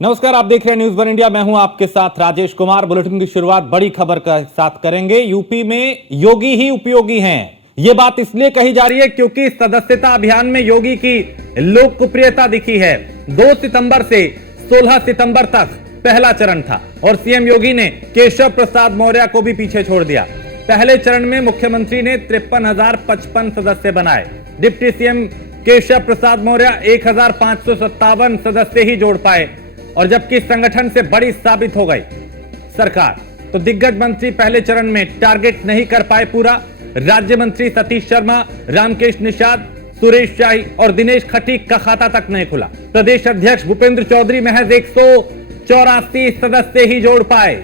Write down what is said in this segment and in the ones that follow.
नमस्कार, आप देख रहे हैं न्यूज वन इंडिया। मैं हूं आपके साथ राजेश कुमार। बुलेटिन की शुरुआत बड़ी खबर के साथ करेंगे। यूपी में योगी ही उपयोगी हैं। यह बात इसलिए कही जा रही है क्योंकि सदस्यता अभियान में योगी की लोकप्रियता दिखी है। 2 सितंबर से 16 सितंबर तक पहला चरण था और सीएम योगी ने केशव प्रसाद मौर्य को भी पीछे छोड़ दिया। पहले चरण में मुख्यमंत्री ने 53,055 सदस्य बनाए। डिप्टी सीएम केशव प्रसाद मौर्य 1,557 सदस्य ही जोड़ पाए और जबकि संगठन से बड़ी साबित हो गई सरकार, तो दिग्गज मंत्री पहले चरण में टारगेट नहीं कर पाए पूरा। राज्य मंत्री सतीश शर्मा, रामकेश निषाद, सुरेश शाही और दिनेश खटीक का खाता तक नहीं खुला। प्रदेश अध्यक्ष भूपेंद्र चौधरी महज 184 सदस्य ही जोड़ पाए।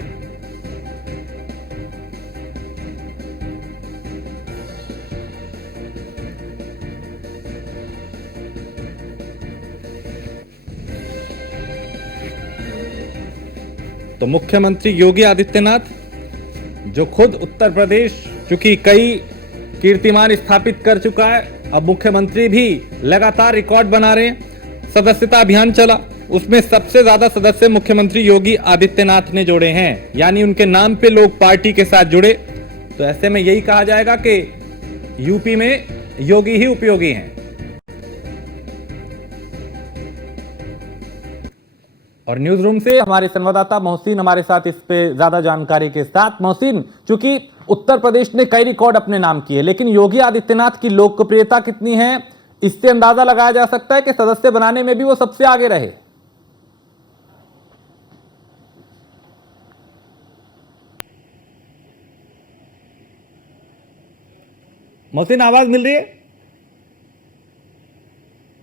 तो मुख्यमंत्री योगी आदित्यनाथ, जो खुद उत्तर प्रदेश चूंकि कई कीर्तिमान स्थापित कर चुका है, अब मुख्यमंत्री भी लगातार रिकॉर्ड बना रहे हैं। सदस्यता अभियान चला, उसमें सबसे ज्यादा सदस्य मुख्यमंत्री योगी आदित्यनाथ ने जोड़े हैं, यानी उनके नाम पे लोग पार्टी के साथ जुड़े। तो ऐसे में यही कहा जाएगा कि यूपी में योगी ही उपयोगी हैं। और न्यूज रूम से हमारे संवाददाता मोहसिन हमारे साथ इस पे ज्यादा जानकारी के साथ। मोहसिन, चूंकि उत्तर प्रदेश ने कई रिकॉर्ड अपने नाम किए, लेकिन योगी आदित्यनाथ की लोकप्रियता कितनी है, इससे अंदाजा लगाया जा सकता है कि सदस्य बनाने में भी वो सबसे आगे रहे। मोहसिन, आवाज मिल रही है?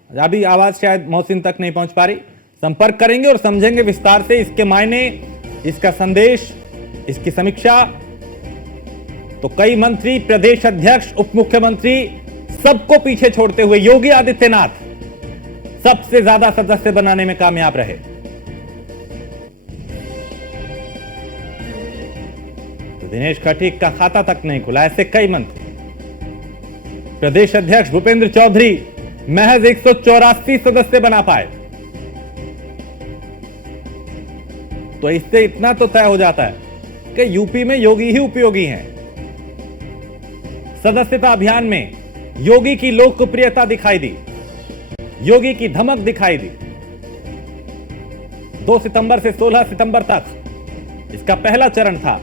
अभी आवाज शायद मोहसिन तक नहीं पहुंच पा रही। संपर्क करेंगे और समझेंगे विस्तार से इसके मायने, इसका संदेश, इसकी समीक्षा। तो कई मंत्री, प्रदेश अध्यक्ष, उप मुख्यमंत्री सबको पीछे छोड़ते हुए योगी आदित्यनाथ सबसे ज्यादा सदस्य बनाने में कामयाब रहे। तो दिनेश खटीक का खाता तक नहीं खुला, ऐसे कई मंत्री। प्रदेश अध्यक्ष भूपेंद्र चौधरी महज 184 सदस्य बना पाए। तो इससे इतना तो तय हो जाता है कि यूपी में योगी ही उपयोगी हैं। सदस्यता अभियान में योगी की लोकप्रियता दिखाई दी, योगी की धमक दिखाई दी। 2 सितंबर से 16 सितंबर तक इसका पहला चरण था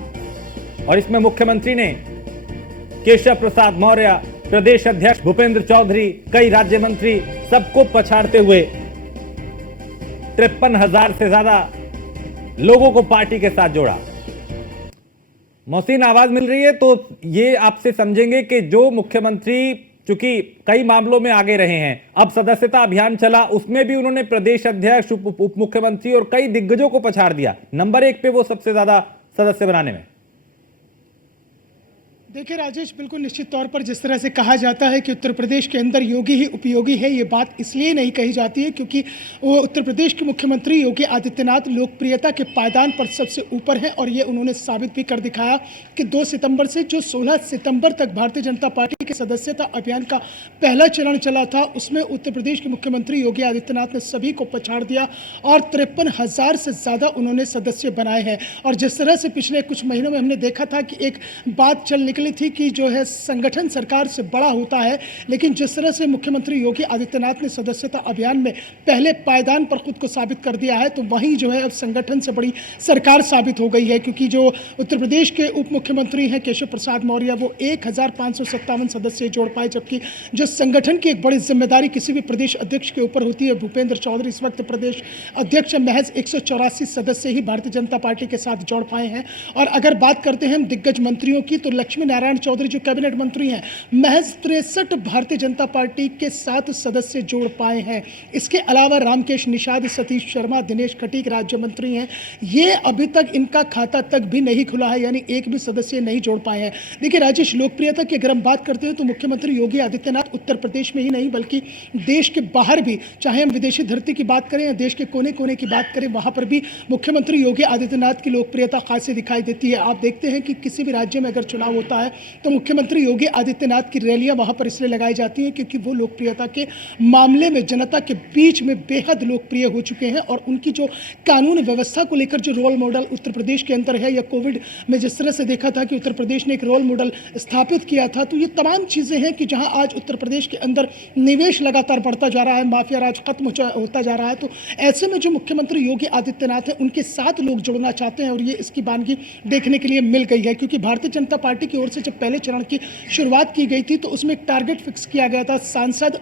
और इसमें मुख्यमंत्री ने केशव प्रसाद मौर्य, प्रदेश अध्यक्ष भूपेंद्र चौधरी, कई राज्य मंत्री सबको पछाड़ते हुए 53,000 से ज्यादा लोगों को पार्टी के साथ जोड़ा। मोहसिन, आवाज मिल रही है? तो ये आपसे समझेंगे कि जो मुख्यमंत्री चूंकि कई मामलों में आगे रहे हैं, अब सदस्यता अभियान चला, उसमें भी उन्होंने प्रदेश अध्यक्ष, उप मुख्यमंत्री और कई दिग्गजों को पछाड़ दिया। नंबर 1 पे वो सबसे ज्यादा सदस्य बनाने में। देखिए राजेश, बिल्कुल निश्चित तौर पर जिस तरह से कहा जाता है कि उत्तर प्रदेश के अंदर योगी ही उपयोगी है, ये बात इसलिए नहीं कही जाती है क्योंकि वो उत्तर प्रदेश के मुख्यमंत्री योगी आदित्यनाथ लोकप्रियता के पायदान पर सबसे ऊपर हैं और ये उन्होंने साबित भी कर दिखाया कि 2 सितंबर से जो 16 सितंबर तक भारतीय जनता पार्टी के सदस्यता अभियान का पहला चरण चला था, उसमें उत्तर प्रदेश के मुख्यमंत्री योगी आदित्यनाथ ने सभी को पछाड़ दिया और 53,000 से ज़्यादा उन्होंने सदस्य बनाए हैं। और जिस तरह से पिछले कुछ महीनों में हमने देखा था कि एक बात चल निकली थी कि जो है संगठन सरकार से बड़ा होता है, लेकिन जिस तरह से मुख्यमंत्री योगी आदित्यनाथ ने सदस्यता अभियान में पहले पायदान पर खुद को साबित कर दिया है, तो वहीं जो है अब संगठन से बड़ी सरकार साबित हो गई है। क्योंकि जो उत्तर प्रदेश के उप मुख्यमंत्री हैं केशव प्रसाद मौर्य, वो 1,557 सदस्य जोड़ पाए, जबकि जो संगठन की एक बड़ी जिम्मेदारी किसी भी प्रदेश अध्यक्ष के ऊपर होती है, भूपेंद्र चौधरी इस वक्त प्रदेश अध्यक्ष, महज 184 सदस्य ही भारतीय जनता पार्टी के साथ जोड़ पाए हैं। और अगर बात करते हैं दिग्गज मंत्रियों की, तो लक्ष्मी नारायण चौधरी जो कैबिनेट मंत्री हैं, महज 63 भारतीय जनता पार्टी के 7 सदस्य जोड़ पाए हैं। इसके अलावा रामकेश निषाद, सतीश शर्मा, दिनेश खटीक राज्य मंत्री हैं, ये अभी तक इनका खाता तक भी नहीं खुला है, यानी एक भी सदस्य नहीं जोड़ पाए हैं। देखिए राजेश, लोकप्रियता की अगर हम बात करते हैं तो मुख्यमंत्री योगी आदित्यनाथ उत्तर प्रदेश में ही नहीं बल्कि देश के बाहर भी, चाहे हम विदेशी धरती की बात करें या देश के कोने कोने की बात करें, वहां पर भी मुख्यमंत्री योगी आदित्यनाथ की लोकप्रियता खासी दिखाई देती है। आप देखते हैं कि किसी भी राज्य में अगर चुनाव होता है तो मुख्यमंत्री योगी आदित्यनाथ की रैलियां वहां पर इसलिए लगाई जाती हैं क्योंकि वो लोकप्रियता के मामले में जनता के बीच में बेहद लोकप्रिय हो चुके हैं और उनकी जो कानून व्यवस्था को लेकर जो रोल मॉडल उत्तर प्रदेश के अंदर है, या कोविड में जिस तरह से देखा था कि उत्तर प्रदेश ने एक रोल मॉडल स्थापित किया था, तो ये तमाम चीज़ें हैं कि जहां आज उत्तर प्रदेश के अंदर निवेश लगातार बढ़ता जा रहा है, माफिया राज खत्म होता जा रहा है। तो ऐसे में जो मुख्यमंत्री योगी आदित्यनाथ है उनके साथ लोग जुड़ना चाहते हैं और ये इसकी वानगी देखने के लिए मिल गई है, क्योंकि भारतीय जनता पार्टी की ओर से जब पहले चरण की शुरुआत की गई थी तो उसमें एक टारगेट फिक्स किया गया था। सांसद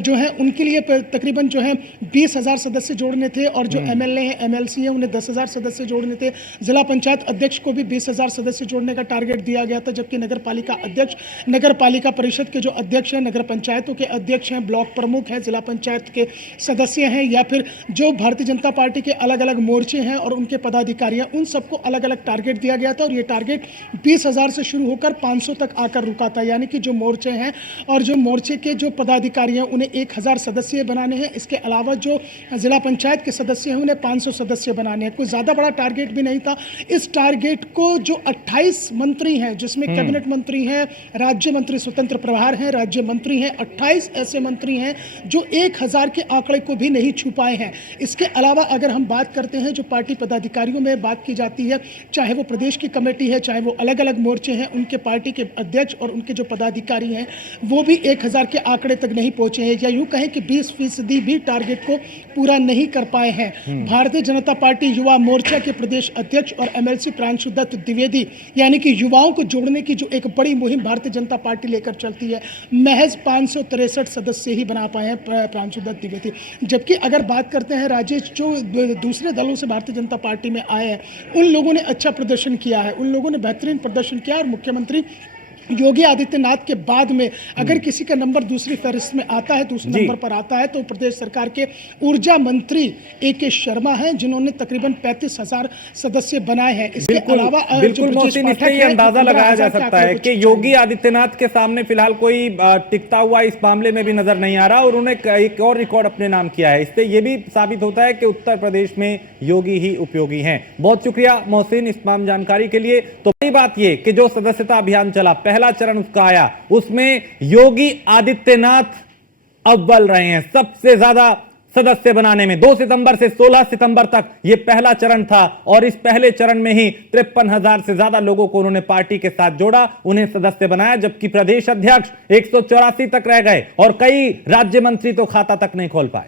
जो है उनके लिए तकरीबन जो है 20,000 सदस्य जोड़ने थे और जो एमएलए हैं, एमएलसी हैं, उन्हें 10,000 सदस्य जोड़ने थे। जिला पंचायत अध्यक्ष को भी 20,000 सदस्य जोड़ने का टारगेट दिया गया था, जबकि नगर पालिका अध्यक्ष, नगर पालिका परिषद के जो अध्यक्ष हैं, नगर पंचायतों के अध्यक्ष हैं, ब्लॉक प्रमुख हैं, जिला पंचायत के सदस्य हैं, या फिर जो भारतीय जनता पार्टी के अलग अलग मोर्चे हैं और उनके पदाधिकारी हैं, उन सबको अलग अलग टारगेट दिया गया था और ये टारगेट 20,000 से शुरू होकर 500 तक आकर रुका था। यानी कि जो मोर्चे हैं और जो मोर्चे के जो पदाधिकारी हैं उन्हें 1,000 सदस्य बनाने हैं। इसके अलावा जो जिला पंचायत के सदस्य हैं उन्हें 500 सदस्य बनाने हैं। कोई ज़्यादा बड़ा टारगेट भी नहीं था। इस टारगेट को जो 28 मंत्री हैं, जिसमें कैबिनेट मंत्री हैं, राज्य मंत्री स्वतंत्र प्रभार हैं, राज्य मंत्री हैं, 28 ऐसे मंत्री हैं जो 1,000 के आंकड़े को भी नहीं छू पाए हैं। इसके अलावा अगर हम बात करते हैं जो पार्टी पदाधिकारियों में बात की जाती है, चाहे वो प्रदेश की कमेटी है, चाहे वो अलग अलग मोर्चे हैं, उनके पार्टी के अध्यक्ष और उनके जो पदाधिकारी हैं वो भी 1,000 के आंकड़े तक नहीं पहुंचे हैं, या यूं कहें कि 20% भी टारगेट को पूरा नहीं कर पाए हैं। भारतीय जनता पार्टी युवा मोर्चा के प्रदेश अध्यक्ष और एमएलसी प्रांशु दत्त द्विवेदी, यानी कि युवाओं को जोड़ने की जो एक बड़ी मुहिम भारतीय जनता पार्टी लेकर चलती है, महज 563 सदस्य ही बना पाए हैं प्रांशु दत्त द्विवेदी। जबकि अगर बात करते हैं राजेश, जो दूसरे दलों से भारतीय जनता पार्टी में आए हैं उन लोगों ने अच्छा प्रदर्शन किया है, उन लोगों ने बेहतरीन प्रदर्शन किया और मुख्यमंत्री योगी आदित्यनाथ के बाद में अगर किसी का नंबर दूसरी फहरिस्त में आता है, दूसरे नंबर पर आता है, तो प्रदेश सरकार के ऊर्जा मंत्री ए.के. शर्मा हैं, जिन्होंने तकरीबन 35,000 सदस्य बनाए हैं। इसके अलावा बिल्कुल मोहसिन, इससे ये अंदाजा लगाया जा सकता है कि योगी आदित्यनाथ के सामने फिलहाल कोई टिकता हुआ इस मामले में भी नजर नहीं आ रहा और उन्होंने एक और रिकॉर्ड अपने नाम किया है। इससे ये भी साबित होता है कि उत्तर प्रदेश में योगी ही उपयोगी हैं। बहुत शुक्रिया मोहसिन इस तमाम जानकारी के लिए। तो बड़ी बात ये कि जो सदस्यता अभियान चला, पहला चरण उसका आया, उसमें योगी आदित्यनाथ अव्वल रहे हैं सबसे ज्यादा सदस्य बनाने में। 2 सितंबर से 16 सितंबर तक यह पहला चरण था और इस पहले चरण में ही 53,000 से ज्यादा लोगों को उन्होंने पार्टी के साथ जोड़ा, उन्हें सदस्य बनाया, जबकि प्रदेश अध्यक्ष 184 तक रह गए और कई राज्य मंत्री तो खाता तक नहीं खोल पाए।